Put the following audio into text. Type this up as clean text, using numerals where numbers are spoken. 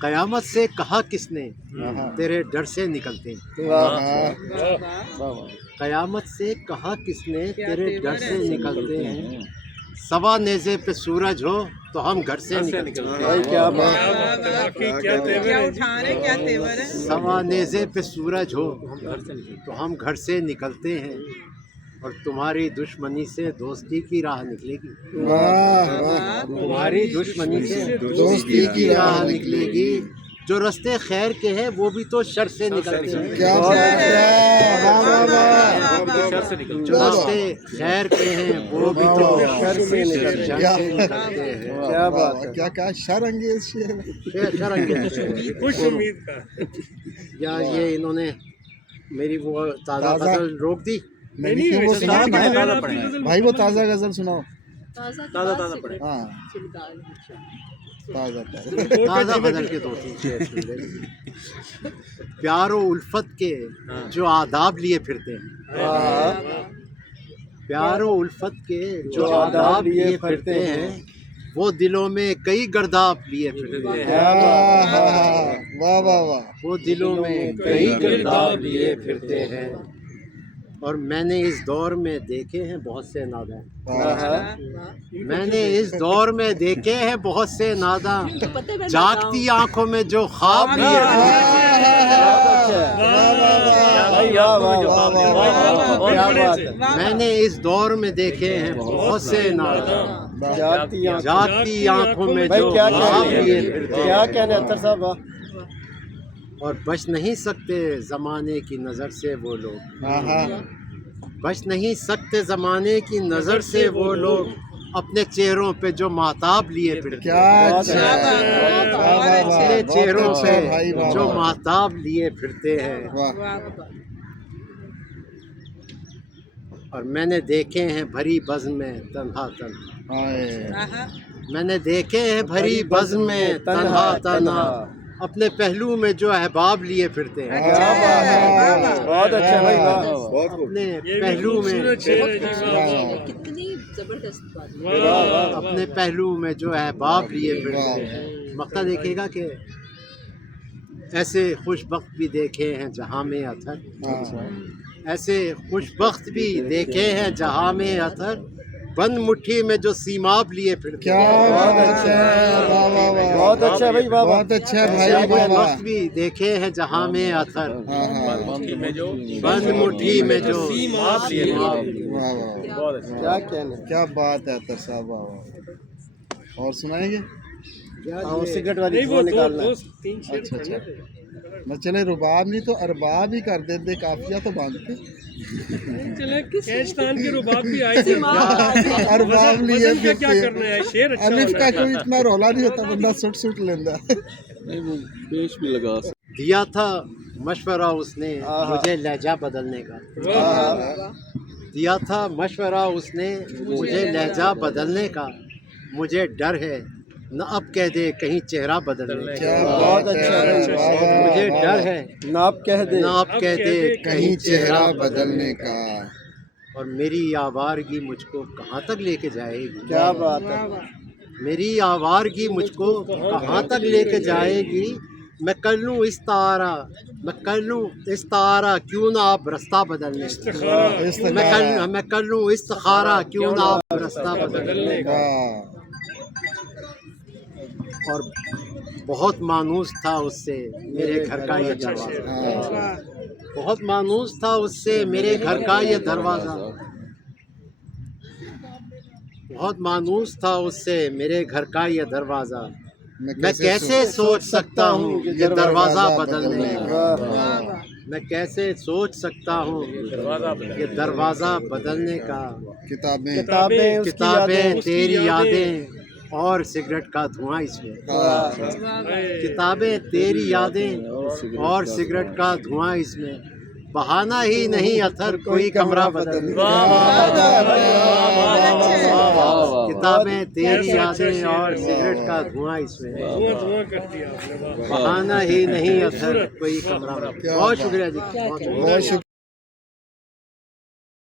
قیامت سے کہا کس نے تیرے ڈر سے نکلتے ہیں. قیامت سے کہا کس نے تیرے ڈر سے نکلتے ہیں. سوا نیزے پہ سورج ہو تو ہم گھر سے نکلتے ہیں. سوا نیزے پہ سورج ہو تو ہم گھر سے نکلتے ہیں. اور تمہاری دشمنی سے دوستی کی راہ نکلے گی. تمہاری دشمنی سے دوستی کی راہ نکلے گی. جو رستے خیر کے ہیں وہ بھی تو شر سے نکلتے ہیں. جو رستے خیر کے ہیں وہ بھی تو شر سے نکلتے ہیں. کیا بات ہے، کیا شر انگیز شر انگیز یا یہ انہوں نے میری وہ تازہ غزل روک دی. وہ سنا بھائی، وہ تازہ غزل سناؤ. تازہ پڑھے. ہاں تازہ غزل کے دو تین شعر سن لیں. پیار و الفت کے جو آداب لیے پھرتے ہیں. پیار و الفت کے جو آداب لیے پھرتے ہیں وہ دلوں میں کئی گرداب لیے پھرتے ہیں. واہ واہ واہ. وہ دلوں میں کئی گرداب لیے پھرتے ہیں. اور میں نے اس دور میں دیکھے ہیں بہت سے ناداں. میں نے اس دور میں دیکھے ہیں بہت سے ناداں. جاگتی آنکھوں میں جو خواب لیے میں نے اس دور میں دیکھے ہیں بہت سے ناداں. جاگتی آنکھوں میں جو خواب لیے کیا کہنے اختر صاحب. اور بچ نہیں سکتے زمانے کی نظر سے وہ لوگ. بچ نہیں سکتے زمانے کی نظر سے وہ لوگ اپنے چہروں پہ جو مہتاب لیے پھرتے ہیں. اپنے چہروں پہ جو مہتاب لیے پھرتے ہیں. اور میں نے دیکھے ہیں بھری بزم میں تنہا تنہا. میں نے دیکھے ہیں بھری بزم میں تنہا تنہا اپنے پہلو میں جو احباب لیے پھرتے ہیں. بہت اچھا بھائی. اپنے پہلو میں اپنے پہلو میں جو احباب لیے پھرتے ہیں. مقطع دیکھے گا کہ ایسے خوش بخت بھی دیکھے ہیں جہاں میں اتھر. ایسے خوش بخت بھی دیکھے ہیں جہاں میں اتھر بند مٹھی میں جو سیماب لیے پھرتے ہیں. بہت اچھا بھائی. بہت اچھا ایسے خوش بھائی. بخت بھی دیکھے ہیں جہاں میں اتھر بند مٹھی میں جو سیماب لیے. کیا کہنے، کیا بات ہے اختر صاحب. اور سنائیں گے سگریٹ والی وہ نکالنا. اچھا اچھا. نہ چلے رباب نہیں تو ارباب ہی کر دیتے. کافیہ تو باندھتے. ارباب لیے الف کا کوئی اتنا رولا نہیں ہوتا، بندہ سٹ لینا. پیش بھی لگا. دیا تھا مشورہ اس نے مجھے لہجہ بدلنے کا. دیا تھا مشورہ اس نے مجھے لہجہ بدلنے کا. مجھے ڈر ہے نہ اب کہہ دے کہیں چہرہ بدلنے کا. بہت اچھا. مجھے ڈر ہے نہ آپ کہہ دیں، نہ اب کہہ دے کہیں چہرہ بدلنے کا. اور میری آوارگی مجھ کو کہاں تک لے کے جائے گی. کیا بات ہے. میری آوارگی مجھ کو کہاں تک لے کے جائے گی. میں کر لوں استعارہ کیوں نہ آپ رستہ بدلنے. میں کر لوں استخارہ کیوں نہ آپ رستہ بدلنے کا. اور بہت مانوس تھا اس سے میرے گھر کا یہ دروازہ. بہت مانوس تھا اس سے میرے گھر کا یہ دروازہ. بہت مانوس تھا اس سے میرے گھر کا یہ دروازہ. میں کیسے سوچ سکتا ہوں یہ دروازہ بدلنے کا. میں کیسے سوچ سکتا ہوں یہ دروازہ بدلنے کا. کتابیں تیری یادیں اور سگریٹ کا دھواں اس میں. کتابیں تیری یادیں اور سگریٹ کا دھواں اس میں. بہانہ ہی نہیں اتھر کوئی کمرہ بدلنے. کتابیں تیری یادیں اور سگریٹ کا دھواں اس میں. بہانہ ہی نہیں اتھر کوئی کمرہ. بہت شکریہ جی. بہت شکریہ.